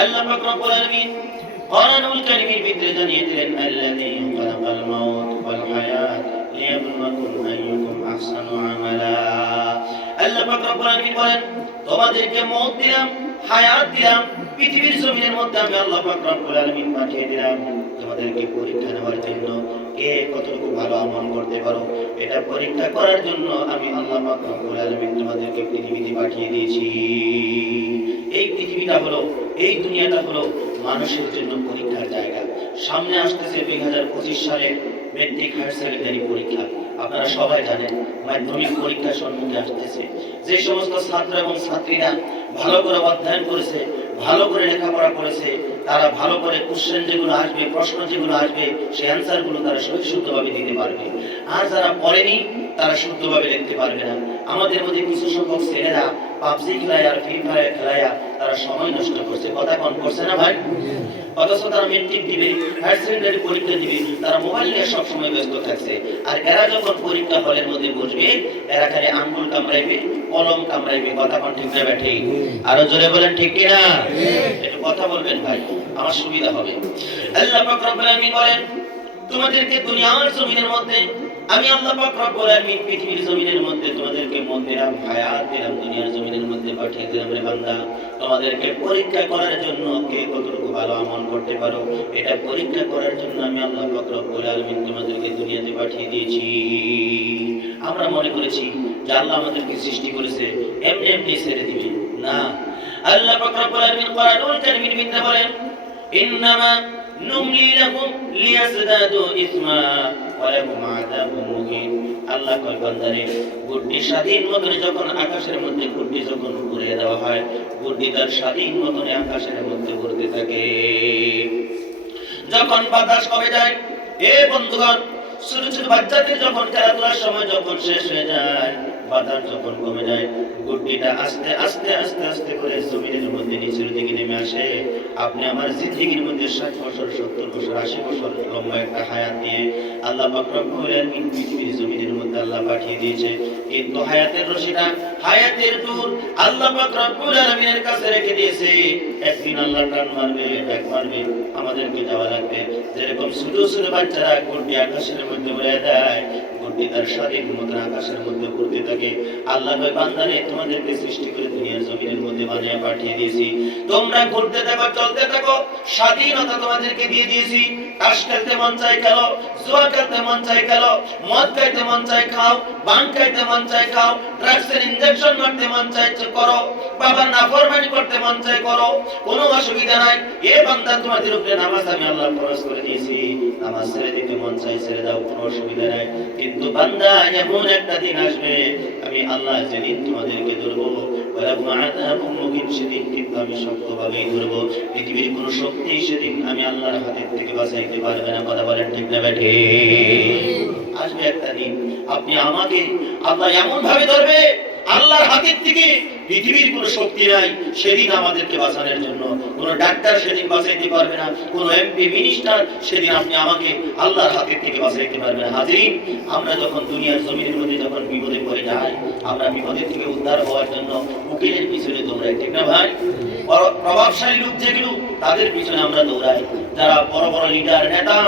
আল্লাহ পাক রব্বুল আলামিন কোরআনুল কারীমের ভিতরে জানিয়ে দিলেন আল্লাযী খালাকাল মাউত ওয়াল হায়াত লিয়াবলুয়াকুম আইয়ুকুম আহসানু আমালা। আল্লাহ পাক রব্বুল আলামিন বলেন, তোমাদেরকে মওত দিলাম, হায়াত দিলাম, পৃথিবীর জমিনের মধ্যে আমি আল্লাহ পাক রব্বুল আলামিন পাঠিয়ে দিলাম তোমাদেরকে পরীক্ষা নেওয়ার জন্য, কে কতটুকু ভালো আমল করতে পারো এটা পরীক্ষা করার জন্য আমি আল্লাহ পাক রব্বুল আলামিন তোমাদেরকে পৃথিবীতে পাঠিয়ে দিয়েছি। এই পৃথিবীটা হলো, এই দুনিয়াটা হলো মানুষের জন্য পরীক্ষার জায়গা। সামনে আসতেছে 2025 সালে মেট্রিক হায়ার সেকেন্ডারি পরীক্ষা। আপনারা সবাই জানেন মাধ্যমিক পরীক্ষা সম্মুখে আসতেছে। যে সমস্ত ছাত্র এবং ছাত্রীরা ভালো করে অধ্যয়ন করেছে, ভালো করে লেখাপড়া করেছে, তারা ভালো করে কোশ্চেন যেগুলো আসবে, প্রশ্ন যেগুলো আসবে, সেই অ্যান্সারগুলো তারা শুদ্ধভাবে দিতে পারবে। আর যারা পড়েনি তারা শুদ্ধভাবে লিখতে পারবে না। আমাদের মধ্যে কিছু সংখ্যক ছেলেরা পাবজি খেলায় আর ফ্রি ফায়ার খেলায় তারা সময় নষ্ট করছে। কথা কম করছে না ভাই? অথচ তারা মেট্রিক দিবে, হায়ার সেকেন্ডারি পরীক্ষা দিবে, তারা মোবাইল নিয়ে সবসময় ব্যস্ত থাকছে। আর এরা যখন পরীক্ষা হলের মধ্যে বসবে, এরা খালি আঙ্গুল কামড়াইবে, কলম কামড়াইবে। কথা কোন ঠিক না ব্যাঠে? আরো জোরে বলেন ঠিক কিনা? একটু কথা বলবেন ভাই, আমার সুবিধা হবে। আল্লাহ পাক রব্বুল আলামিন বলেন, তোমাদেরকে দুনিয়ার জমিনের মধ্যে আমি আল্লাহ পাক রব্বুল আলামিন পৃথিবীর জমিনের মধ্যে তোমাদেরকে মন দিলাম, হায়াত দিলাম, দুনিয়ার জমিনের মধ্যে পাঠিয়ে দিলাম রে বান্দা, তোমাদেরকে পরীক্ষা করার জন্য কে কতটুকু ভালো আমল করতে পারো এটা পরীক্ষা করার জন্য আমি আল্লাহ পাক রব্বুল আলামিন তোমাদেরকে দুনিয়াতে পাঠিয়ে দিয়েছি। আমরা মনে করেছি যে আল্লাহ আমাদেরকে সৃষ্টি করেছে এমনি এমনি ছেড়ে দিবে না। আল্লাহ পাক রব্বুল আলামিন কোরআনুল কারীমের ভিতরে বলেন, ইন্নামা নুমলি লাহুম লিয়াজদাদু ইসমা ওয়া লাহুম আযাবুন মুহিন। আল্লাহ কয় বান্দারে, বুদ্ধি স্বাধীন মতন যখন আকাশের মধ্যে বুদ্ধি যখন উড়িয়ে দেওয়া হয়, বুদ্ধি তার স্বাধীন মতন আকাশের মধ্যে উড়তে থাকে। যখন বাতাস কমে যায়, এ বন্ধুগণ, ছোট ছোট বাচ্চাদের যখন খেলাধুলার সময় যখন শেষ হয়ে যায়, বাতাস যখন কমে যায়, গুড্ডিটা আস্তে আস্তে আস্তে আস্তে করে জমিনের মধ্যে নিচের দিকে নেমে আসে। আপনি আমার জিন্দেগির মধ্যে 60 বছর, 70 বছর, 80 বছর লম্বা একটা হায়াত দিয়ে আল্লাহ পাক রব্বুল আলামিন পৃথিবীর জমিনের মধ্যে আল্লাহ পাঠিয়ে দিয়েছে। কিন্তু হায়াতের রশিটা, হায়াতের দূর আল্লাহ পাক রব্বুল আলামিনের কাছে রেখে দিয়েছে। একদিন আল্লাহ টান মারবে, ডাক মারবে, আমাদেরকে যাওয়া লাগবে। যেরকম ছোট ছোট বাচ্চারা গুড্ডি আকাশের মধ্যে উড়ে দেয়, গুড্ডি তার স্বাধীন মতন আকাশের মধ্যে উড়তে থাকে। আল্লাহ কয় বান্দারে, তোমাদেরকে সৃষ্টি করে দুনিয়ার জমিনের মধ্যে বানিয়ে পাঠিয়ে দিয়েছি, তোমরা ঘুরতে থাকো, চলতে থাকো, স্বাধীনতা তোমাদেরকে দিয়ে দিয়েছি। তাস খেলতে মন চাই খেলো, জুয়া খেলতে মন চাই খেলো, মদ খাইতে মন চাই খাও, ভাং খাইতে মন চাই খাও, ড্রাগসের ইনজেকশন মারতে মন চাই করো, বাবার নাফরমানি করতে মন চাই করো, কোনো অসুবিধা নাই। এ বান্দা, তোমাদের উপরে নামাজ আমি আল্লাহ ফরজ করে দিয়েছি, নামাজ ছেড়ে দিতে মন চাই ছেড়ে দাও, কোনো অসুবিধা নাই। কিন্তু বান্দা, এমন একটা দিন আসবে আমি আল্লাহ যেদিন তোমাদেরকে ধরবো, সেদিন কিন্তু আমি শক্তভাবেই ধরবো। পৃথিবীর কোন শক্তি সেদিন আমি আল্লাহর হাতের থেকে বাঁচাইতে পারবে না। কথা বলেন ঠিক না ব্যাঠে? আসবে একটা দিন আপনি আমাকে আল্লাহ এমন ভাবে ধরবে, আল্লাহর হাতের থেকে পৃথিবীর কোন শক্তি নাই সেদিন আমাদেরকে বাঁচানোর জন্য। কোন ডাক্তার সেদিন বাঁচাইতে পারবে না, কোন এমপি মিনিস্টার সেদিন আপনি আমাকে আল্লাহর হাতের থেকে বাঁচাইতে পারবে না। হাজিরিন, আমরা যখন দুনিয়ার জমিনের মধ্যে যখন বিপদে পড়ে যাই, আমরা বিপদের থেকে উদ্ধার হওয়ার জন্য উকিলের পিছনে দৌড়াই, ঠিক না ভাই? প্রভাবশালী লোক যেগুলো, তাদের পিছনে আমরা দৌড়াই। যারা বড় বড় লিডার, নেতা,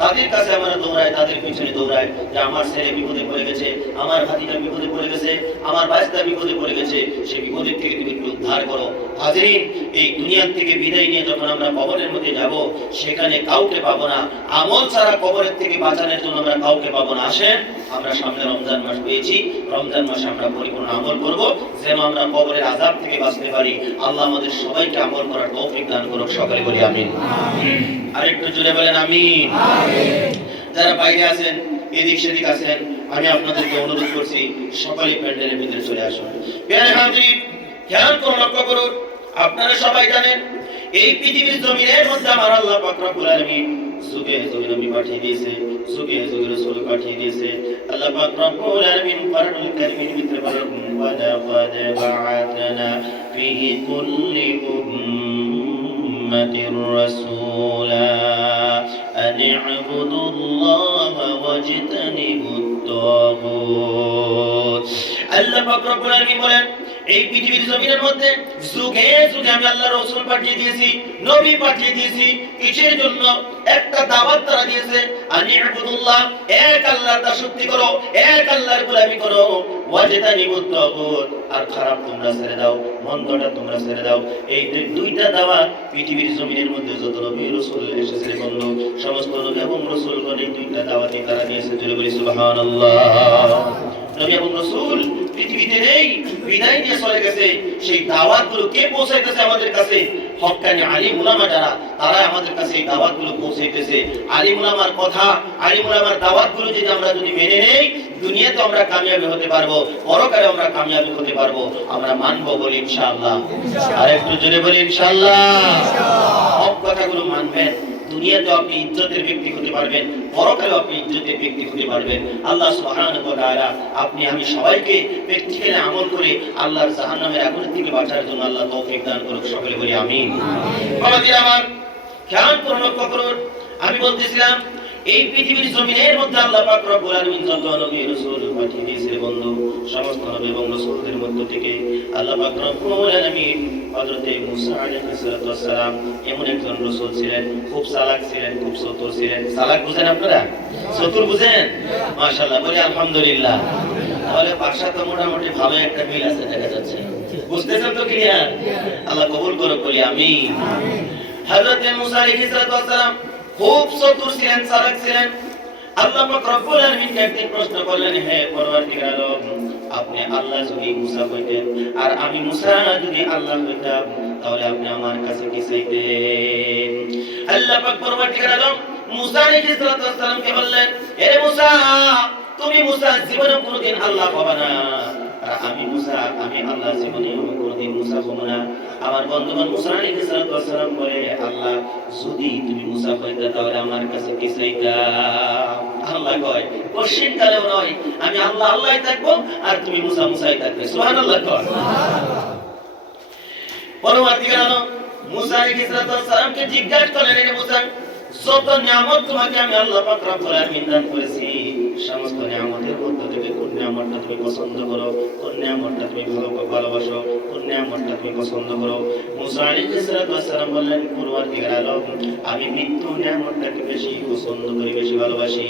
তাদের কাছে আমরা দৌড়াই, তাদের পিছনে দৌড়াই যে আমার ছেলে বিপদে পড়ে গেছে, আমার ভাতিজা বিপদে পড়ে গেছে, আমার বাচ্চা বিপদে পড়ে গেছে, সে বিপদের থেকে তুমি একটু উদ্ধার করো। হাজিরিন, এই দুনিয়ার থেকে বিদায় নিয়ে যখন আমরা কবরের মধ্যে যাব, সেখানে কাউকে পাবো না। আমল ছাড়া কবরের থেকে বাঁচানোর জন্য আমরা কাউকে পাবো না। আসেন, আমরা সামনে রমজান মাস পেয়েছি, রমজান মাসে আমরা পরিপূর্ণ আমল করব, যেন আমরা কবরের আযাব থেকে বাঁচতে পারি। আল্লাহ আমাদের সবাইকে আমল করার তৌফিক দান করুন। সকলে বলি আমিন। আরেকটু জোরে বলেন আমিন। যারা বাইরে আছেন, এদিক সেদিক আছেন, আমি আপনাদেরকে অনুরোধ করছি সকালে প্যান্ডেলের ভিতরে চলে আসুন। প্রিয় হাজির, খেয়াল করে লক্ষ্য করুন, আপনারা সবাই জানেন এই পৃথিবীর জমিনের মধ্যে আমার আল্লাহ পাক রব্বুল আলামিন যুগে যুগে নবী পাঠিয়ে দিয়েছে, যুগে যুগে রাসূল পাঠিয়ে দিয়েছে। আল্লাহ পাক রব্বুল আলামিন কোরআনুল কারীমের ভিতরে বলেন, ওয়া লাকাদ বা'আতনা ফি কুল্লি উম্মাতির রাসূলা আন ই'বুদুল্লাহা ওয়াজতানিবুত তাগুত। আল্লাহ পাক রব্বুল আলামিন বলেন, এই পৃথিবীর জমিনের মধ্যে যুগে যুগে আমি আল্লাহ রাসূল পাঠিয়ে দিয়েছি। নবী পাঠিয়ে দিয়েছি কিসের জন্য? একটা দাওয়াত তারা দিয়েছে, আনি ইবুদুল্লাহ, এক আল্লাহর দাসত্ব করো, এক আল্লাহর গোলামি করো, ওয়াজতানিবুত তাগুত, আর খারাপ তোমরা ছেড়ে দাও, মন্দটা তোমরা ছেড়ে দাও। এই দুইটা দাওয়াত পৃথিবীর জমিনের মধ্যে যত নবী রাসূল এসেছে বন্ধু, সমস্ত নবী এবং রাসূলগণ এই দুইটা দাওয়াতই তারা দিয়েছে। জোরে বলি সুবহানাল্লাহ। নবী এবং রাসূল পৃথিবীতে নেই, বিদায় নিয়ে চলে গেছে। সেই দাওয়াতগুলো কে পৌঁছাইতেছে আমাদের কাছে? হক্কানি আলিম উলামা যারা, তারা আমাদের কাছে এই দাওয়াতগুলো পৌঁছাইতেছে। আলিম উলামার কথা, আলিম উলামার দাওয়াতগুলো যদি আমরা মেনে নেই, দুনিয়াতে আমরা কামিয়াবি হতে পারবো, পরকালে আমরা কামিয়াবি হতে পারবো। আমরা মানবো বলি ইনশাআল্লাহ। আর একটু জোরে বলি ইনশাআল্লাহ। সব কথাগুলো মানবেন, দুনিয়াতে আপনি ইজ্জতের ব্যক্তি হতে পারবেন, পরকালে আপনি ইজ্জতের ব্যক্তি হতে পারবেন। আল্লাহ সুবহানাহু ওয়া তাআলা আপনি আমি সবাইকে প্র্যাকটিক্যালি আমল করে আল্লাহর জাহান্নামের আগুন থেকে বাঁচার জন্য আল্লাহ তৌফিক দান করুক। সকলে বলি আমিন। বাবাজি আমার খেয়াল করুন, লক্ষ্য করুন, আমি বলতেছিলাম এই পৃথিবীর জমিনের মধ্যে আল্লাহ পাক রব্বুল আলামিন যত নবী রাসূল পাঠিয়ে দিয়েছে বন্ধু, সমস্ত নবী এবং রাসূলদের মধ্য থেকে আল্লাহ পাক রব্বুল আলামিন হযরত মুসা আলাইহিস সালাম এমন একজন রাসূল ছিলেন, খুব চালাক ছিলেন, খুব চতুর ছিলেন। চালাক বুঝেন আপনারা? চতুর বুঝেন? মাশাআল্লাহ, বলি আলহামদুলিল্লাহ। তাহলে ভাষা তো মোটামুটি ভালো একটা মিল আছে দেখা যাচ্ছে। বুঝতেছেন তো ক্লিয়ার? আল্লাহ কবুল করুক, বলি আমিন। হযরত মুসা আলাইহিস সালাম খুব চতুর ছিলেন, চালাক ছিলেন। আল্লাহ পাক রব্বুল আলামিনকে একদিন প্রশ্ন করলেন, হে পরওয়ারদিগার আলম, আপনি আল্লাহ যদি মুসা হইতেন আর আমি মুসা যদি আল্লাহ হইতাম, তাহলে আপনি আমার কাছে কি চাইতেন? আল্লাহ পাক পরওয়ারদিগার আলম মুসা আলাইহিস সালামকে বললেন, হে মুসা, তুমি মুসা জীবনে কোনোদিন আল্লাহ হবে না, আর আমি মুসা, আমি আল্লাহ জীবনে কোনোদিন মুসা হব না। আমার বন্ধুগণ মুসা আলাইহিস সালাম বলে, আল্লাহ যদি তুমি মুসা হইতা তাহলে আমার কাছে কি চাইতা? আল্লাহ কয়, কোশ্চেন কালেও নয়, আমি আল্লাহ আল্লাহই থাকবো আর তুমি মুসা মুসাই থাকবে। সুবহানাল্লাহ কয়। পরবর্তীকালে মুসা আলাইহিস সালামকে জিজ্ঞাসা করলেন, হে মুসা, যত নিয়ামত তোমাকে আমি আল্লাহ পাক রব্বুল আলামিন দান করেছি, সমস্ত নিয়ামতের মধ্যে থেকে কোন নিয়ামতটা তুমি পছন্দ করো, কোন নিয়ামতটা তুমি ভালোবাসো, কোন নিয়ামতটা তুমি পছন্দ করো? মুসা আলাইহিস সালাম বললেন, পরওয়ারদিগার আলম, আমি মৃত্যু নিয়ামতটাকে বেশি পছন্দ করি, বেশি ভালোবাসি।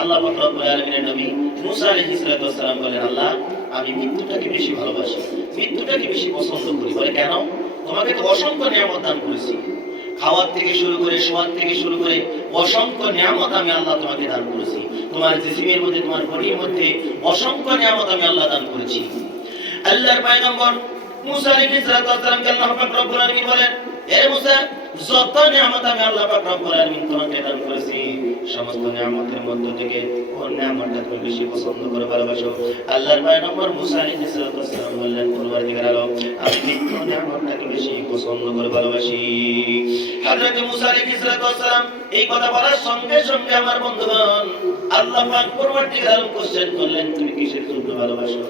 আল্লাহ পাক রব্বুল আলামিনের নবী মুসা আলাইহিস সালাম বলেন, আল্লাহ আমি মৃত্যুটাকে বেশি ভালোবাসি, মৃত্যুটাকে বেশি পছন্দ করি। বলে কেন? তোমাকে তো অসংখ্য নিয়ামত দান করেছি, খাওয়ার থেকে শুরু করে শোয়ার থেকে শুরু করে অসংখ্য নিয়ামত আমি আল্লাহ তোমাকে দান করেছি। তোমার জিসিমের মধ্যে, তোমার বডির মধ্যে অসংখ্য নিয়ামত আমি আল্লাহ দান করেছি। আল্লাহর পয়গম্বর মুসা আলাইহিস সালামকে আল্লাহ পাক রব্বুল আলামিন বলেন, হে মুসা, যত নিয়ামত আমি আল্লাহ পাক রব্বুল আলামিন তোমাকে দান করেছি, সমস্ত নিয়ামতের মধ্য থেকে কোন নিয়ামতটা তুমি বেশি পছন্দ করে ভালোবাসো? আল্লাহর পয়গম্বর মুসা আলাইহিস সালাম বললেন, পরওয়ারদিগার আলম, আমি মৃত্যু নিয়ামতটাকে বেশি পছন্দ করে ভালোবাসি। হযরত মুসা আলাইহিস সালাম এই কথা বলার সঙ্গে সঙ্গে আমার বন্ধুগণ আল্লাহ পাক পরওয়ারদিগার আলম কোশ্চেন করলেন, তুমি কিসের জন্য ভালোবাসো?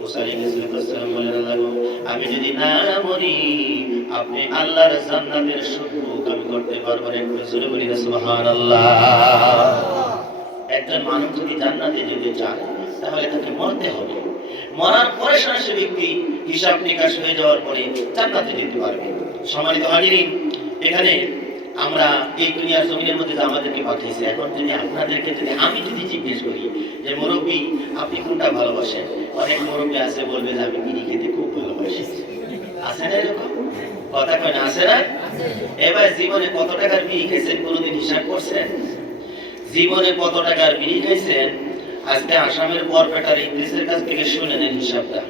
মুসা আলাইহিস সালাম বলেন, আল্লাহ গো, আমি যদি না মরি আপনি আল্লাহর জান্নাতের সুখ আমি করতে পারবো না। একটু জোরে বলি না সুবহানাল্লাহ। একজন মানুষ যদি জান্নাতে যেতে চায় তাহলে তাকে মরতে হবে, মরার পরে সে ব্যক্তি হিসাব নিকাশ হয়ে যাওয়ার পরে জান্নাতে যেতে পারবে। সম্মানিত হাজিরিন, এখানে আমরা এই দুনিয়ার জমিনের মধ্যে আমাদেরকে পাঠিয়েছে, এখন যদি আপনাদেরকে আমি যদি জিজ্ঞেস করি যে মুরব্বী আপনি কোনটা ভালোবাসেন, অনেক মুরব্বী আছে বলবে যে আমি বিড়ি খেতে খুব ভালোবাসি। আছে না এরকম কথা? কয় না, আছে না? এবার জীবনে কত টাকার বিড়ি খেয়েছেন কোনোদিন হিসাব করছেন? জীবনে কত টাকার বিড়ি খাইছেন? আজকে আসামের বরপেটার ইংলিশের কাছ থেকে শুনে নেন হিসাবটা,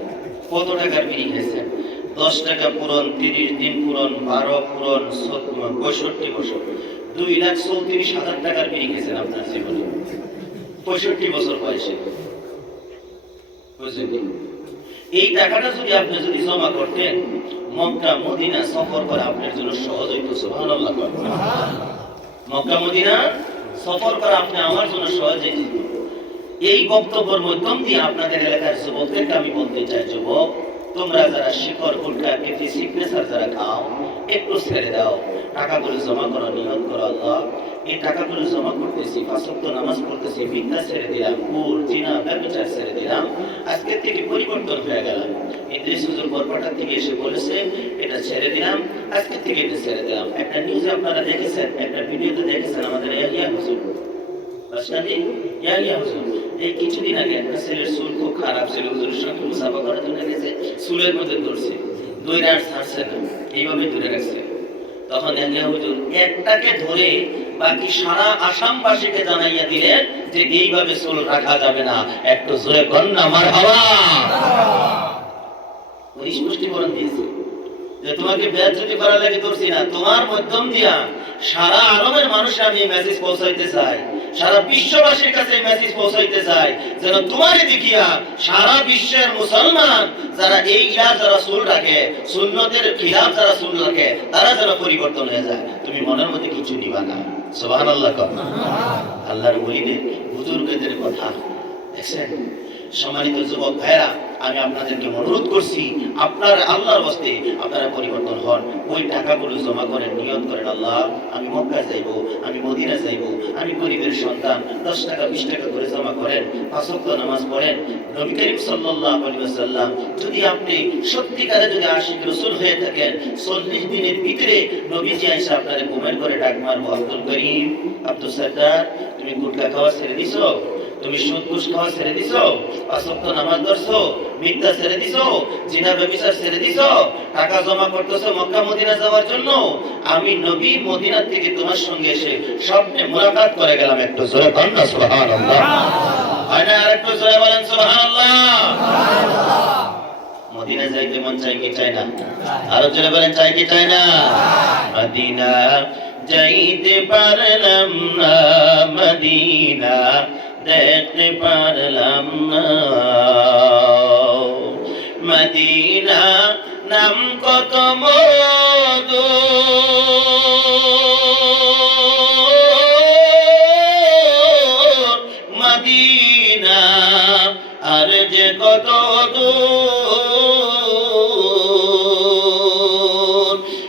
কত টাকার বিড়ি খাইছেন। 10 টাকা পূরণ, 30 দিন পূরণ, 12 পূরণ, 65 বছর, 2,34,000 টাকার বিড়ি খেয়েছেন আপনার জীবনে 65 বছর বয়সে। এই টাকাটা যদি আপনি জমা করতেন, মক্কা মদিনা সফর করা আপনার জন্য সহজ হইতো। সুবহানাল্লাহ। মক্কা মদিনা সফর করা আপনি আমার জন্য সহজ হইতো। এই বক্তব্যের মাধ্যম দিয়ে আপনাদের এলাকার যুবকদেরকে আমি বলতে চাই, যুবক তোমরা যারা শিকড় গুটকা কেটে সিগনেচার যারা খাও, একটু ছেড়ে দাও, টাকাগুলো জমা করো, নিয়ত করো, আল্লাহ এই টাকাগুলো জমা করতেছি, 5 ওয়াক্ত নামাজ পড়তেছি, বিদ্যা ছেড়ে দিলাম, কুর জিনা ব্যভিচার ছেড়ে দিলাম, আজকে থেকে পরিবর্তন হয়ে গেলাম। ইদ্রিস হুজুর বরপাটা থেকে এসে বলেছে এটা ছেড়ে দিলাম, আজকে থেকে এটা ছেড়ে দিলাম। একটা নিউজে আপনারা দেখেছেন, একটা ভিডিওতে দেখেছেন, আমাদের ইয়াহিয়া হুজুর এই কিছুদিন আগে একটা ছেলের চুল খুব খারাপ ছিল, হুজুরের সঙ্গে মুসাফা করার জন্য গেছে, চুলের মধ্যে ধরছে, দইরা আর ছাড়ছে না, এইভাবে ধরে রাখছে। তখন হুজুর একটাকে ধরে বাকি সারা আসামবাসীকে জানাইয়া দিলেন যে এইভাবে চুল রাখা যাবে না। একটু জোরে কন্যা মারহাবা। উনি স্পষ্টীকরণ দিয়েছে যে তোমাকে বেয়াদবি করা লাগে ধরছি না, তোমার মাধ্যম দিয়া সারা আলমের মানুষে আমি মেসেজ পৌঁছাইতে চাই, সারা বিশ্ববাসীর কাছে মেসেজ পৌঁছাইতে চাই, যেন তোমারই দেখিয়া সারা বিশ্বের মুসলমান যারা এই ইলাজ যারা চুল রাখে, সুন্নতের খিলাফ যারা চুল রাখে, তারা যেন পরিবর্তন হয়ে যায়। তুমি মনের মধ্যে কিছু নিবা না। সুবহানাল্লাহ। আল্লাহর ওলিদের বুজুর্গদের কথা দেখছেন। সম্মানিত যুবক ভাইরা, আমি আপনাদেরকে অনুরোধ করছি, আপনার আল্লাহর ওয়াস্তে আপনারা পরিবর্তন হন। ওই টাকাগুলো জমা করেন, নিয়ত করেন, আল্লাহ আমি মক্কা যাইব, আমি মদিনা যাইব, আমি গরিবের সন্তান, 10 টাকা 20 টাকা করে জমা করেন, 5 ওয়াক্ত নামাজ পড়েন। নবী করিম সাল্লাল্লাহু আলাইহি ওয়াসাল্লাম যদি আপনি সত্যিকারে যদি আশিক রাসূল হয়ে থাকেন, 40 দিনের ভিতরে নবীজি আয়েশা আপনারে কমেন্ট করে ডাক মারবো, আব্দুল করিম, আব্দুল সাত্তার, তুমি গুটখা খাওয়া ছেড়ে দিছো, তুমি সুদ ঘুষ খাওয়া ছেড়ে দিছো, 5 ওয়াক্ত নামাজ ধরছো, মিথ্যা ছেড়ে দিছো, জিনা ব্যভিচার ছেড়ে দিছো, টাকা জমা করতেছো মক্কা মদিনা যাওয়ার জন্য। আমি নবী মদিনা থেকে তোমার সঙ্গে এসে স্বপ্নে মুলাকাত করে গেলাম। একটু জোরে বলেন না সুবহানাল্লাহ। আরে আরেকটু জোরে বলেন সুবহানাল্লাহ। মদিনা যাইতে মন চাই কি চাই না? আরো জোরে বলেন চাই কি চাই না? মদিনা যাইতে পারলাম না, মদিনা দেখতে পারলাম না, মদিনা নাম কত মধু, মদিনা আর যে কত দূর,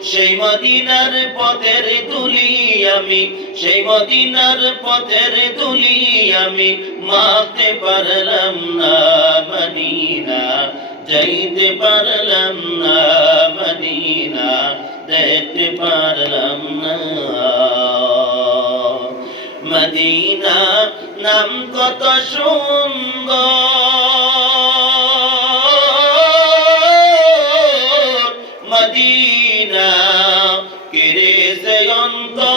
সেই মদিনার পথের ধুলি আমি, সেই মদিনার পথের ধুলি আমি মাখতে পারলাম না, মদিনা যাইতে পারলাম না, মদিনা দেখতে পারলাম না, মদিনা নাম কত সুন্দর, মদিনা কেড়ে সে অন্তর,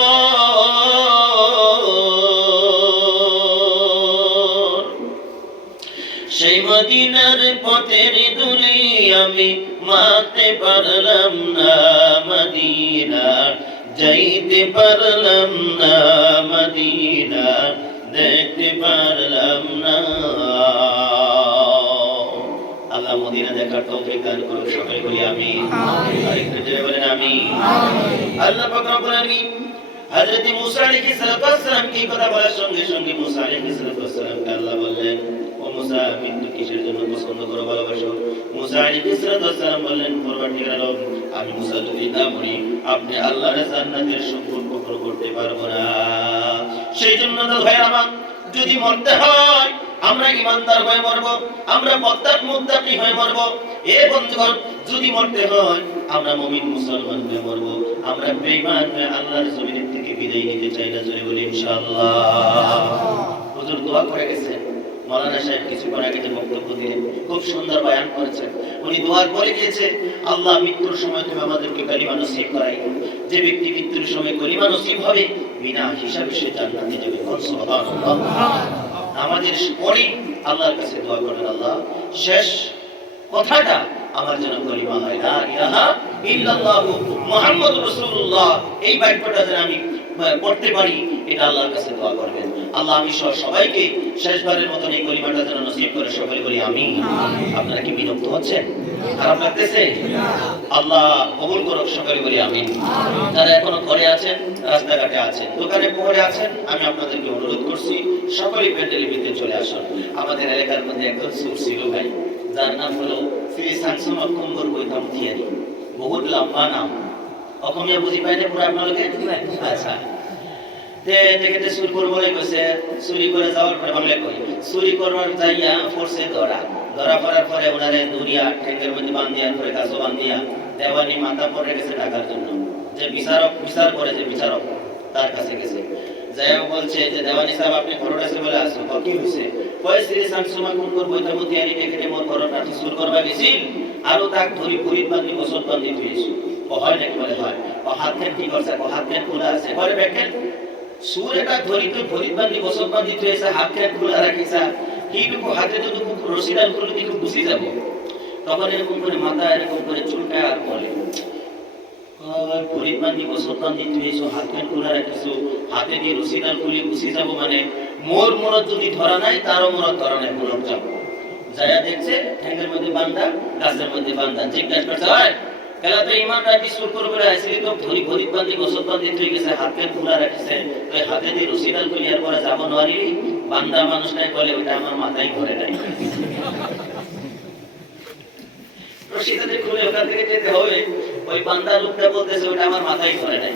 সেই মদিনার পথের ধুলি আমি মাখতে পারলাম না, মদিনা যাইতে পারলাম না, মদিনা দেখতে পারলাম না। আল্লাহ মদিনা দেখার তৌফিক দান করুন, সকলে বলি আমিন। আরেকটু জোরে বলেন আমিন। আল্লাহ পাক রব্বুল আলামিন হযরত মুসা আলাইহিস সালাম কি কথা বলার সঙ্গে সঙ্গে মুসা আলাইহিস সালামকে আল্লাহ বললেন, ও মুসা মৃত্যু কিসের জন্য পছন্দ করো, ভালোবাসো? মুসা আলাইহিস সালাম বললেন, পরবর্তীকালে আমি মুসা যদি না মরি, আপনি আল্লাহর জান্নাতের সম্পর্ক করতে পারবো না। সেই জন্য তো ভাই আমার, যদি মরতে হয় আমরা ইমানদার হয়ে মরব, আমরা মুত্তাকি হয়ে মরব। এ বন্ধুগণ, যদি মরতে হয় আমরা মুমিন মুসলমান হয়ে মরব, আমরা বেঈমান হয়ে আল্লাহর জমিন থেকে বিদায় নিতে চাই না। জোরে বলি ইনশাআল্লাহ। হুজুর দোয়া করে গেছেন, মাওলানা সাহেব কিছুক্ষণ আগে যে বক্তব্য দিলেন খুব সুন্দর বয়ান করেছেন। উনি দোয়া করে গিয়েছে, আল্লাহ মৃত্যুর সময় তুমি আমাদেরকে কালিমা নসিব করাইও। যে ব্যক্তি মৃত্যুর সময় কালিমা নসিব হবে বিনা হিসাবে সে জান্নাতে যাবে। সুবহানাল্লাহ। আমাদের পরে আল্লাহর কাছে দোয়া করেন, আল্লাহ শেষ কথাটা আমার যেন কালিমা হয়, লা ইলাহা ইল্লাল্লাহু মুহাম্মাদুর রাসূলুল্লাহ, এই বাক্যটা যেন আমি পড়তে পারি, এটা আল্লাহর কাছে দোয়া করবেন। আল্লাহ আমি সবাইকে শেষবারের মতন এই কালিমাটা যেন নসিব করে, সকলে বলি আমিন। আপনারা কি বিরক্ত হচ্ছেন? খারাপ লাগতেছে? আল্লাহ কবুল করুক, সকলে বলি আমিন। যারা এখনো ঘরে আছেন, রাস্তাঘাটে আছেন, দোকানে পড়ে আছেন, আমি আপনাদেরকে অনুরোধ করছি সকলেই প্যান্ডেলের ভিতরে চলে আসুন। আমাদের এলাকার মধ্যে একজন সুর ছিল ভাই, যার নাম হলো শ্রী শামসুল কুম্বর বৈকাম থিয়ারি। বহুত লম্বা নাম, অসমীয়া বুঝি পাই না পুরো আপনাদেরকে? আচ্ছা, দেখে চুরি করবো গেছে, চুরি করে যাওয়ার পরে ভাবলে কই চুরি করবার যাইয়া পড়ছে ধরা পড়ার পরে ওনারে দুরিয়া ঠেঙ্গের মধ্যে বান্ধিয়া করে গাছও বান্ধিয়া দেওয়ানি মাথা পড়ে গেছে টাকার জন্য। যে বিচার করে যে বিচারক তার কাছে গেছে, যাই বলছে যে দেওয়ানি সাহেব আপনি ঘরটা এসে বলে আসুন, কি হয়েছে? কয় শ্রী শামসুমা কোন করবো এটা মধ্যে আনি দেখে মোর ঘরটা চুর করবা গেছি, আরো তাক ধরি পুরিত বান্ধি গোসল বান্ধি তুইছি। ও হয় নাকি? বলে হয়। ও হাত খেন কি করছে? ও হাত খেন খোলা আছে। বলে দেখেন সুর এটা ধরি তো ভরিত বান্ধি গোসল বান্ধি তুইছে, হাত খেন খোলা রাখিছা, এইটুকু হাতে তো রশিদাল করলে কিন্তু বুঝি যাব। তখন এরকম করে মাথা এরকম করে চুলকায় আর বলে ভরিত বান্ধি গোসল বান্ধি তুইছো, হাত খেন খোলা রাখিছো, হাতে দিয়ে রশিদাল খুলে বুঝি যাব, মানে মোর মরদ যদি ধরা নাই তারও মরদ ধরা নাই, মরদ যাব। যায়া দেখছে ঠ্যাঙ্গের মধ্যে বান্ধা, গাছের মধ্যে বান্ধা। জিজ্ঞাসা করছে হয় কেলা তো ইমান রাজি সুর করে আসলে তো ধরি ভরিত বান্ধি গোসল বান্ধি তুই গেছে, হাত খেন খোলা রাখিছে, তুই হাতে দিয়ে রশিদাল খুলে আর পরে যাব নোৱাৰিলি। বান্দা মানুষটাই বলে ওটা আমার মাথায় ঘরে নাই, রশিদাল খুলে ওখান থেকে যেতে হবে। ওই বান্দা লোকটা বলতেছে ওটা আমার মাথায় ঘরে নাই।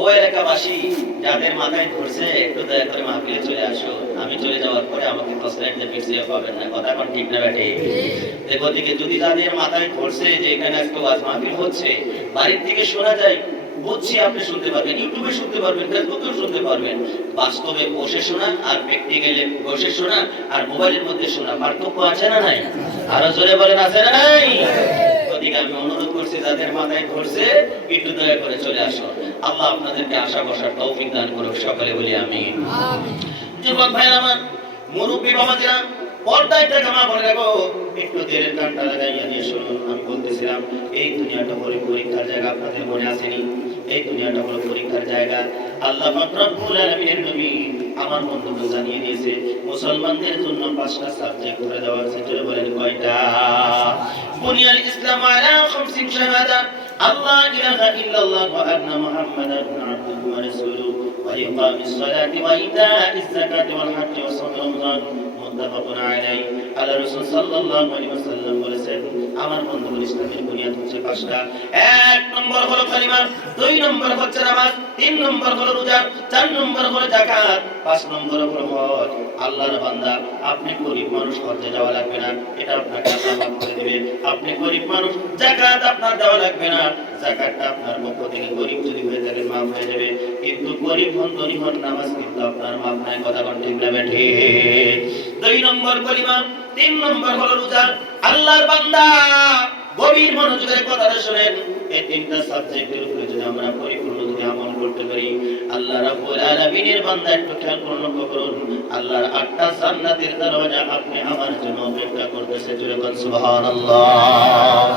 ও এলাকাবাসী যাদের মাথায় ধরছে একটু দয়া করে মাহফিলে চলে আসো, আমি চলে যাওয়ার পরে আমাকে কষ্টাইতে ফিরছিও পাবেন না। কথা কোন ঠিক না বেঠে? দেখো দিকে যদি যাদের মাথায় ধরছে যে এখানে আজকে ওয়াজ মাহফিল হচ্ছে, বাড়ির থেকে শোনা যায়, বুঝছি আপনি শুনতে পারবেন, ইউটিউবে শুনতে পারবেন, ফেসবুকেও শুনতে পারবেন। বাস্তবে বসে শোনা আর প্র্যাকটিক্যালে বসে শোনা আর মোবাইলের মধ্যে শোনা পার্থক্য আছে না নাই? আরো জোরে বলেন আছে না নাই? ওদিকে আমি অনুরোধ করছি যাদের মাথায় ধরছে একটু দয়া করে চলে আসো। আল্লাহ আপনাদেরকে আশা বসার তৌফিক দান করুক, সকলে বলি আমিন। যুবক ভাই আমার, মুরব্বী বাবাজিরা, পর্দায় থেকে মা বলে রাখো, একটু দেরের কানটা লাগাইয়া দিয়ে শুনুন। আমি বলতেছিলাম এই দুনিয়াটা হলো পরীক্ষার জায়গা, আপনাদের মনে আসেনি? এই দুনিয়াটা হলো পরীক্ষার জায়গা। আল্লাহ পাক রব্বুল আলামিনের নবী আমার বন্ধুকে জানিয়ে দিয়েছে মুসলমানদের জন্য 5টা সাবজেক্ট ধরে দেওয়া আছে। চলে বলেন কয়টা? বুনিয়াল ইসলাম আলা 5 শাহাদা আল্লাহ ইলাহা ইল্লাল্লাহ ওয়া আন্না মুহাম্মাদান আবদুহু ওয়া রাসূলুহু ওয়া ইকামিস সালাতি ওয়া ইতাইজ যাকাতি ওয়াল হজ্জি ওয়া সাওমি রমজান। মুত্তাফাকুন আলাইহি। আল্লাহ রাসূল সাল্লাল্লাহু আলাইহি ওয়াসাল্লাম বলেছেন আমার বন্ধুগণ ইসলামের বুনিয়াদ হচ্ছে 5টা। 1 নম্বর হলো কালিমা, 2 নম্বর হচ্ছে নামাজ, 3 নম্বর হলো রোজা, 4 নম্বর হলো যাকাত, 5 নম্বর হলো হজ। আল্লাহর বান্দা, আপনি গরীব মানুষ, হজে যাওয়া লাগবে না, এটা আপনাকে আল্লাহ মাফ করে দেবে। আপনি গরীব মানুষ, যাকাত আপনার দেওয়া লাগবে না, যাকাতটা আপনার পক্ষ থেকে গরীব যদি হয়ে থাকে মাফ হয়ে যাবে। কিন্তু গরীব হন ধনী হন, নামাজ কিন্তু আপনার মাফ নাই। কথা কোন ঠিক না বেঠে? 2 নম্বর কালিমা, 3 নম্বর হলো রোজা। আল্লাহর বান্দা গভীর মনোযোগের কথাটা শুনেন। এই 3টা সাবজেক্টের উপরে যদি আমরা পরিপূর্ণ যদি আমল করতে পারি, আল্লাহ রাব্বুল আলামিনের বান্দা একটু খেয়াল করে লক্ষ্য করুন, আল্লাহর 8টা জান্নাতের দরজা আপনি আমার জন্য অপেক্ষা করতেছে। জোরে বলুন সুবহানাল্লাহ।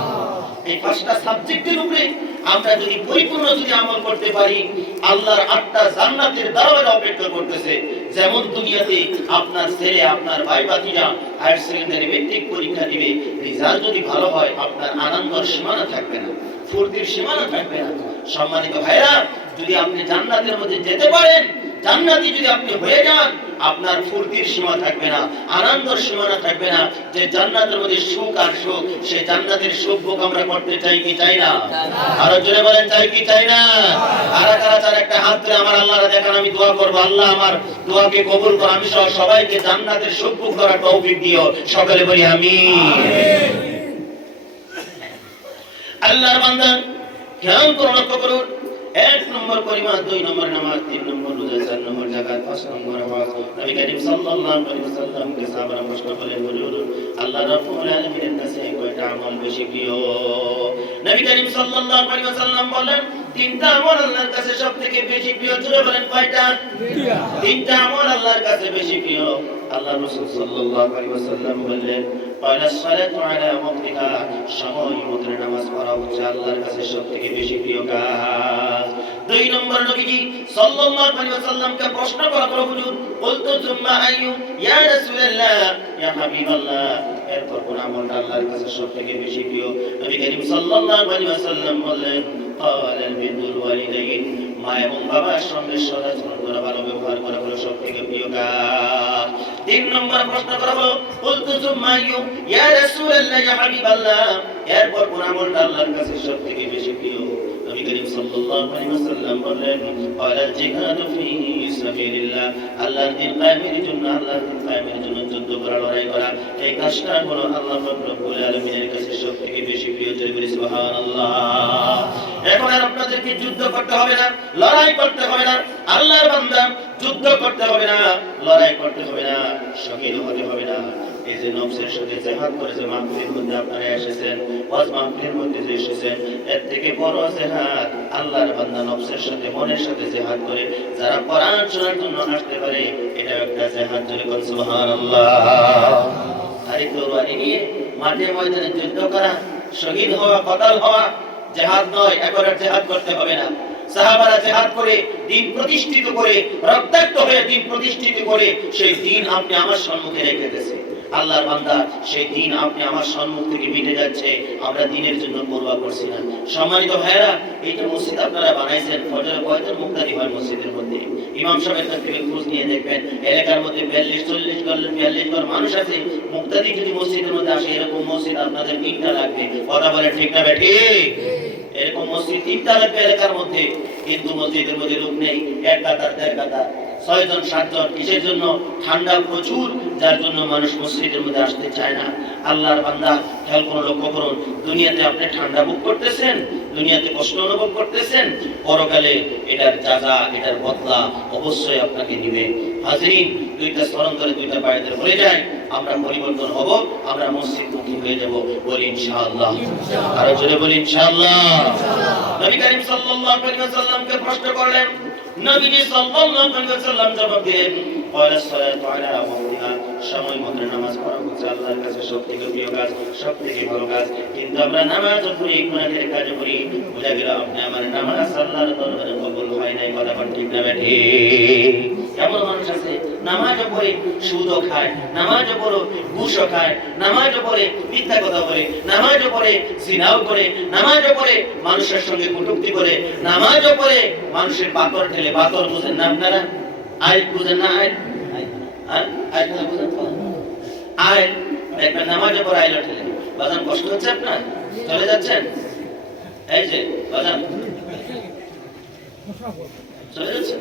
এই 5টা সাবজেক্টের উপরে আমরা যদি পরিপূর্ণ যদি আমল করতে পারি, আল্লাহর 8টা জান্নাতের দরজা অপেক্ষা করতেছে। যেমন দুনিয়াতে আপনার ছেলে, আপনার ভাই ভাতিজা হায়ার সেকেন্ডারি মেট্রিক পরীক্ষা দিবে, রেজাল্ট যদি ভালো হয় আপনার আনন্দের সীমানা থাকবে না, ফুর্তির সীমানা থাকবে না। সম্মানিত ভাইরা, যদি আপনি জান্নাতের মধ্যে যেতে পারেন, জান্নাতি যদি আপনি হয়ে যান, আপনার ফুর্তির সীমা থাকবে না, আনন্দের সীমানা থাকবে না। যে জান্নাতের মধ্যে সুখ আর সুখ, সেই জান্নাতের সুখ ভোগ আমরা করতে চাই কি চাই না? আরো জোরে বলেন চাই কি চাই না? কারা কারা চার একটা হাত তুলে আমার আল্লাহরে দেখান, আমি দোয়া করব আল্লাহ আমার দোয়াকে কবুল করো, আমি সহ সবাইকে জান্নাতের সুখ ভোগ করার তৌফিক দিও। সকলে বলি আমিন। আল্লাহর বান্দা খেয়াল করে লক্ষ্য করুন, 1 নম্বর পরিমাণ, 2 নম্বর নামাজ, 3 নম্বর রোজা, 4 নম্বর যাকাত, 5 নম্বর হজ। নবী করিম সাল্লাল্লাহু আলাইহি ওয়াসাল্লাম কে সাহাবারা প্রশ্ন করলেন, হুজুর আল্লাহ রাব্বুল আলামিনের কাছে কয়টা আমল বেশি প্রিয়? নবী করিম সাল্লাল্লাহু আলাইহি ওয়াসাল্লাম বলেন 3টা আমল আল্লাহর কাছে সবথেকে বেশি প্রিয়। জোরে বলেন কয়টা? 3টা আমল আল্লাহর কাছে বেশি প্রিয়। আল্লাহ রাসূল সাল্লাল্লাহু আলাইহি ওয়াসাল্লাম বললেন পয়লা সালাতু আলা ওয়াক্তিহা, সময় মতো নামাজ পড়া হচ্ছে আল্লাহর কাছে সবথেকে বেশি প্রিয় কাজ। 2 নম্বর নবীজি সাল্লাল্লাহু আলাইহি ওয়াসাল্লামকে প্রশ্ন করা হলো, হুজুর বলতো জুম্মা আইয়ু ইয়া রাসূলুল্লাহ ইয়া হাবিবাল্লাহ, এরপর কোন আমলটা আল্লাহর কাছে সবথেকে বেশি প্রিয়? নবী করিম সাল্লাল্লাহু আলাইহি ওয়াসাল্লাম বললেন ক্বালাল বিরুল ওয়ালিদাইন, মা এবং বাবার সঙ্গে সদাচরণ করা, ভালো ব্যবহার করা হলো সবথেকে প্রিয় কাজ। 3 নম্বর প্রশ্ন করা হলো, বলতো জুম্মা আইয়ু ইয়া রাসূলুল্লাহ ইয়া হাবিবাল্লাহ, এরপর কোন আমলটা আল্লাহর কাছে সবথেকে বেশি প্রিয়? নবী করিম সাল্লাল্লাহু আলাইহি ওয়াসাল্লাম বললেন ওয়ালাল জিহাদু ফি সাবিলিল্লাহ, আল্লাহর দ্বীন কায়েমের জন্য, আল্লাহর দ্বীন কায়েমের জন্য যুদ্ধ করা, লড়াই করা, এই কাজটা হলো আল্লাহ রব্বুল আলামিনের কাছে সবথেকে বেশি প্রিয়। সুবহানাল্লাহ। এখন আর আপনাদেরকে যুদ্ধ করতে হবে না, লড়াই করতে হবে না, আল্লাহর বান্দা যুদ্ধ করতে হবে না, লড়াই করতে হবে না, শহীদ হতে হবে না। এই যে নফসের সাথে জিহাদ করে যে মাহফিলের মধ্যে আপনারা এসেছেন, ওয়াজ মাহফিলের মধ্যে যে এসেছেন, এর থেকে বড় জিহাদ আল্লাহর বান্দা নফসের সাথে, মনের সাথে জিহাদ করে যারা কোরআন শোনার জন্য আসতে পারে, এটা একটা জিহাদ। জোরে বলুন সুবহানাল্লাহ। আর এই তরবারি নিয়ে মাঠে ময়দানে যুদ্ধ করা, শহীদ হওয়া, কতল হওয়া জিহাদ নয়। এখন আর জিহাদ করতে হবে না। সাহাবারা জিহাদ করে দ্বীন প্রতিষ্ঠিত করে, রক্তাক্ত হয়ে দ্বীন প্রতিষ্ঠিত করে সেই দ্বীন আপনি আমার সম্মুখে রেখে দিয়েছে। আল্লাহর বান্দা, সেই দ্বীন আপনি আমার সম্মুখ থেকে মিটে যাচ্ছে, আমরা দ্বীনের জন্য পরোয়া করছি না। সম্মানিত ভাইরা, এইটা মসজিদ আপনারা বানাইছেন, ফজরে কয়জন মুক্তাদি হয় মসজিদের মধ্যে? ইমাম সাহেবের কাছ থেকে খোঁজ নিয়ে দেখবেন, এলাকার মধ্যে 42-40 ঘর মানুষ আছে, মুক্তাদি যদি মসজিদের মধ্যে আসে, এরকম মসজিদ আপনাদের 3টা লাগবে। কথা বলে ঠিক না বেঠি? এরকম মসজিদ 3টা লাগবে এলাকার মধ্যে, কিন্তু মসজিদের মধ্যে লোক নেই, 1 কাতার 1.5 কাতার, 6 জন 7 জন। কিসের জন্য? ঠান্ডা প্রচুর, যার জন্য মানুষ মসজিদের মধ্যে আসতে চায় না। আল্লাহর বান্দা, খেয়াল করে লক্ষ্য করুন, দুনিয়াতে আপনি ঠান্ডা ভোগ করতেছেন, দুনিয়াতে কষ্ট অনুভব করতেছেন, পরকালে এটার যাজা, এটার বদলা অবশ্যই আপনাকে নিবে। হাজরিন, 2টা স্তরণ ধরে 2টা পায়ে ধরে বলে যায়, আমরা পরিবর্তন হব, আমরা মসজিদমুখী হয়ে যাব। বলি ইনশাআল্লাহ। আরো জোরে বলি ইনশাআল্লাহ। নবী করিম সাল্লাল্লাহু আলাইহি ওয়াসাল্লামকে প্রশ্ন করলেন, নবীজি সাল্লাল্লাহু আলাইহি ওয়াসাল্লাম জবাব দিলেন, ওয়ালাস সালাতু আলা ওয়াক্তিহা, সময় মতো নামাজ পড়া হচ্ছে আল্লাহর কাছে সবথেকে প্রিয় কাজ, সবথেকে ভালো কাজ। কিন্তু আমরা নামাজ পড়ি, গুনাহের কাজ করি, বুঝা গেল আপনি আমার নামাজ আল্লাহর দরবারে কবুল হয় নাই। কথা বল ঠিক না বেঠি? এমন মানুষ আছে, নামাজও পড়ে সুদও খায়, নামাজও পড়ে ঘুষও খায়, নামাজও পড়ে মিথ্যা কথা বলে, নামাজও পড়ে জিনাও করে, নামাজও পড়ে মানুষের সঙ্গে কটূক্তি করে, নামাজও পড়ে মানুষের বাতর ঠেলে। বাতর বুঝেন না আপনারা? আইল বুঝেন না? আইল বুঝেন তো? আইল দেখবেন নামাজও পড়ে আইল ঠেলে। বাজান কষ্ট হচ্ছে আপনার? চলে যাচ্ছেন? এই যে বাজান চলে যাচ্ছেন?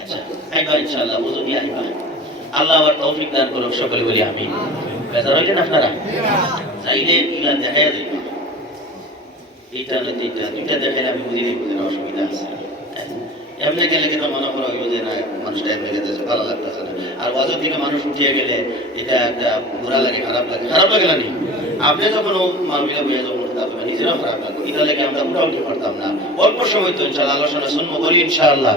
আচ্ছা, আইবা ইনশাআল্লাহ, বুঝুন আইবা। আল্লাহ আবার তৌফিক দান করুক, সকলে বলি আমিন। বেজার হইলেন আপনারা? চাইলে ইলা দেখাইয়া দেব, এইটা না এইটা, 2টা দেখাইলে আমি বুঝি বুঝেন অসুবিধা আছে। এমনি গেলে কিন্তু মনে করা হইল যে না, মানুষটা এমনি গেতেছে, ভালো লাগতেছে না। আর ওয়াজের দিকে মানুষ উঠিয়ে গেলে এটা একটা বুড়া লাগে, খারাপ লাগে। খারাপ লাগে না? নি আপনি যখন মাহফিলে বইয়া যখন উঠতে পারবেন, নিজেরাও খারাপ লাগবে। এটা লেগে আমরা উঠা উঠতে পারতাম না। অল্প সময় তো ইনশাআল্লাহ আলোচনা শুনবো, বলি ইনশাআল্লাহ।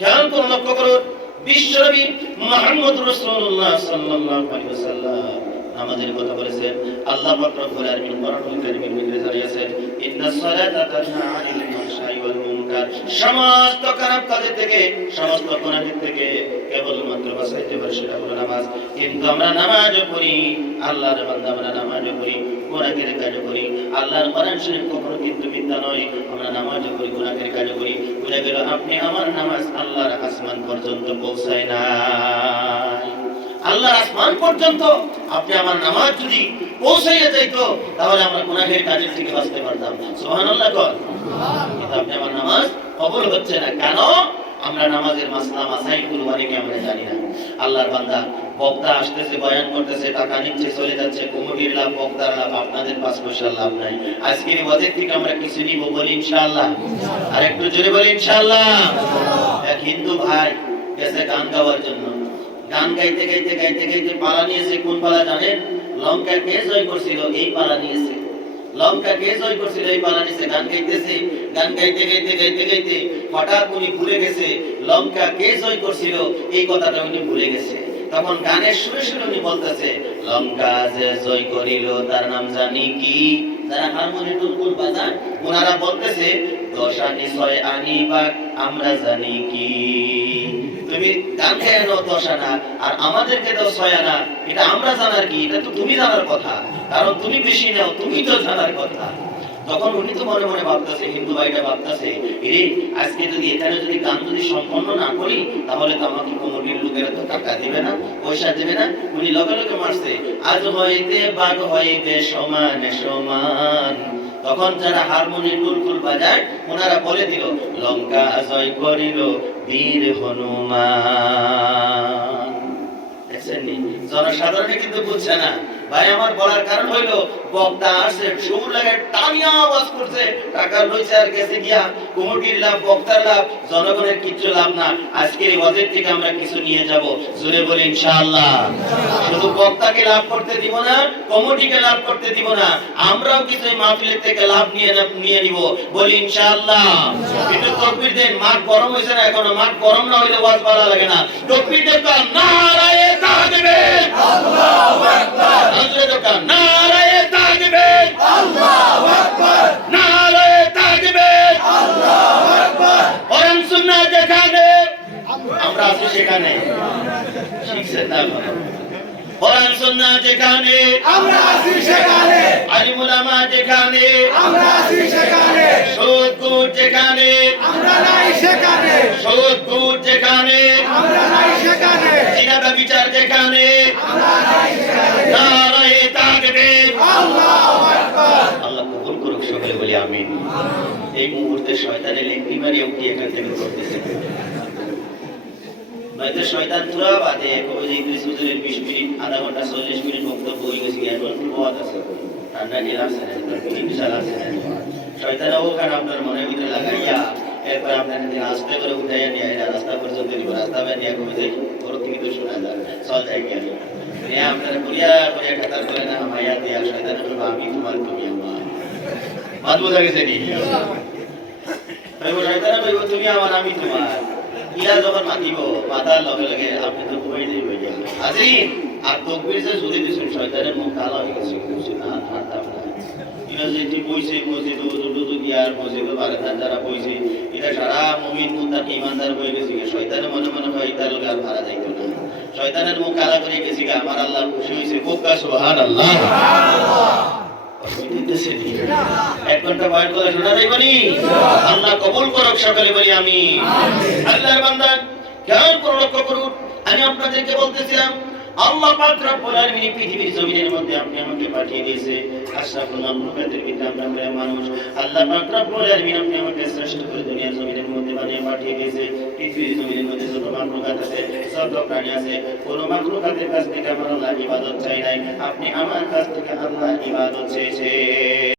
খেয়াল করুন, লক্ষ্য করুন, বিশ্বনবী মুহাম্মদ রাসূলুল্লাহ সাল্লাল্লাহু আলাইহি ওয়াসাল্লাম আমাদের কথা বলেছেন। আল্লাহ পাক রব্বুল আলামিন কোরআনুল কারীমের মধ্যে জানিয়েছেন, ইন্নাস সালাতা তানহা আনিল ফাহশাই ওয়াল মুনকার, সমস্ত খারাপ কাজের থেকে, সমস্ত গুনাহের থেকে কেবলমাত্র বাঁচাইতে পারে সেটা হলো নামাজ। কিন্তু আমরা নামাজও পড়ি, আল্লাহর বান্দা, আমরা নামাজও পড়ি, গুনাহের কাজও করি। আল্লাহর কোরআন শরীফ কখনো কিন্তু মিথ্যা নয়। আমরা নামাজও করি, গুনাহের কাজও করি। বুঝা গেল আপনি আমার নামাজ আল্লাহর আসমান পর্যন্ত পৌঁছায় না। আল্লাহর আসমান পর্যন্ত আপনি আমার নামাজ যদি পৌঁছাইয়া যাইতো, তাহলে আমরা গুনাহের কাজের থেকে বাঁচতে পারতাম। সুবহানাল্লাহ কর। কিন্তু আপনি আমার নামাজ কবুল হচ্ছে না কেন? আমরা নামাজের মাসলা মাসাইলগুলো অনেকে আমরা জানি না। আল্লাহর বান্দা, বক্তা আসতেছে, বয়ান করতেছে, টাকা নিচ্ছে, চলে যাচ্ছে, কমিটির লাভ, বক্তার লাভ, আপনাদের 5 পয়সার লাভ নাই। আজকের ওয়াজের থেকে আমরা কিছু নিব, বলি ইনশাআল্লাহ। আর একটু জোরে বলি ইনশাআল্লাহ। এক হিন্দু ভাই গেছে গান গাওয়ার জন্য, গান গাইতে গাইতে গাইতে গাইতে পালা নিয়েছে। কোন পালা জানেন? লঙ্কা কে জয় করছিল, এই পালা নিয়েছে। লঙ্কা কে জয় করছিল, এই পালা নিয়েছে। গান গাইতেছে, গান গাইতে গাইতে গাইতে গাইতে হঠাৎ উনি ভুলে গেছে লঙ্কা কে জয় করছিল, এই কথাটা উনি ভুলে গেছে। তখন গানের সুরে সুরে উনি বলতেছে, লঙ্কা যে জয় করিল তার নাম জানি কি। যারা হারমোনিয়াম টুলকুল বাজান, ওনারা বলতেছে, 10 আনি 6 আনি বাঘ আমরা জানি কি। তুমি গান গায়ে নাও 10 আনা, আর আমাদেরকে দাও 6 আনা, এটা আমরা জানার কি? এটা তো তুমি জানার কথা, কারণ তুমি বেশি নাও, তুমি তো জানার কথা। তখন উনি তো মনে মনে ভাবতেছে, হিন্দু ভাইটা ভাবতেছে, আজকে যদি এখানে যদি গান যদি সম্পন্ন না করি, তাহলে তো আমাকে কমিটির লোকেরা তো টাকা দেবে না, পয়সা দেবে না। উনি লগে লগে মারছে, আজ হইতে বাঘ হইবে সমান সমান, তখন যারা হারমোনিয়াম টুলকুল বাজায় ওনারা বলে দিল লঙ্কা জয় করিল বীর হনুমান। দেখছেন নি জনসাধারণে কিন্তু বুঝছে না। ভাই আমার বলার কারণ হইলো বক্তা আসছে সুর লাগে টানিয়া আওয়াজ করছে, টাকা লইছে আর গেছে গিয়া কমিটির লাভ বক্তার লাভ, জনগণের কিছু লাভ না। আজকের এই ওয়াজের থেকে আমরা কিছু নিয়ে যাব, জোরে বলি ইনশাআল্লাহ। শুধু বক্তাকে লাভ করতে দিব না, কমিটিকে লাভ করতে দিব না, আমরাও কিছু এই মাহফিলের থেকে লাভ নিয়ে নিব, বলি ইনশাআল্লাহ। একটু তাকবীর দেন। মাঠ গরম হইছে না এখনো, মাঠ গরম না হইলে ওয়াজ ভালো লাগে না। তাকবীর দেন, নারায়ে তাকবীর, আল্লাহু আকবার। আজকে তো নারায়ে তাকবীর, আল্লাহু আকবার, নারায়ে তাকবীর, আল্লাহু আকবার। কোরআন সুন্নাহ যেখানে আমরা আছি সেখানে, শিখছেন না? কোরআন সুন্নাহ যেখানে আমরা আছি সেখানে, আলিম উলামা যেখানে আমরা আছি সেখানে, সুদ ঘুষ যেখানে আমরা নাই সেখানে, সুদ ঘুষ যেখানে আমরা নাই সেখানে, জিনা ব্যভিচার যেখানে আমরা নাই সেখানে। নারায়ে তাকবীর, আল্লাহু আকবার। আল্লাহ কবুল করুক, সকলে বলি আমিন। এই মুহূর্তে শয়তানের লেংটি মারিয়ে উঠে এখান থেকে করতেছে। নয়তো শয়তান তুরা বাদে কবে যে ইদ্রিস হুজুরের 20 মিনিট আধা ঘন্টা 40 মিনিট বক্তব্য হয়ে গেছে, এখন বহুত আছে ঠান্ডা নীল আছে না, বিশাল আছে না। শয়তানও ওখানে আপনার মনের ভিতরে লাগাইয়া এরপর আপনার আস্তে করে উঠাইয়া নিয়ে রাস্তা পর্যন্ত দিব, রাস্তা নিয়ে কবে যে ওর থেকে তো শোনা যায় চল যাই গিয়া নিয়ে আপনারা করিয়া করিয়া কাতার করে না মাইয়া দিয়া শয়তান বলবো আমি তোমার তুমি আমার মাত বোঝা গেছে নি? শয়তান বলবো তুমি আমার আমি তোমার। ইয়া যখন মাতিব মাতার লগে লগে আপনি তো ঘুমাই যাইবে। হাজির আর তাকবীর যে জুড়ে দিছেন শয়তানের মুখ কালো হয়ে গেছে, কিছু না ঠান্ডা না। এটা যেটি বইছে মসজিদ দুটো গিয়ার মসজিদ বারান্দার যারা বইছে এটা সারা মুমিন মুত্তাকি ইমানদার হয়ে গেছে। শয়তানের মনে মনে হয় এটার লগে আর ভাড়া যাইতো না। শয়তানের মুখ কালা করে গেছে, আমার আল্লাহ খুশি হয়েছে। কোকা সুবহানাল্লাহ, সুবহানাল্লাহ। 1 ঘন্টা বয়ান করে শোনা যাইবনি? আল্লাহ কবুল করুক, সকলে বলি আমিন। আল্লাহর বান্দা জ্ঞান করে লক্ষ্য করুন। আমি আপনাদেরকে বলতেছিলাম আল্লাহ পাক রব্বুল আলামিন পৃথিবীর জমিনের মধ্যে আপনি আমাকে পাঠিয়ে দিয়েছে আশরাফুল মাখলুকাতের ভিতরে আমরা মানুষ। আল্লাহ পাক রব্বুল আলামিন আপনি আমাকে শ্রেষ্ঠ করে দুনিয়ার জমিনের মধ্যে বানিয়ে পাঠিয়ে দিয়েছে। পৃথিবীর জমিনের মধ্যে যত মাখলুকাত আছে, যত প্রাণী আছে, কোন মাখলুকাতের কাছ থেকে আমার আল্লাহ ইবাদত চাই নাই, আপনি আমার কাছ থেকে আল্লাহ ইবাদত চেয়েছে।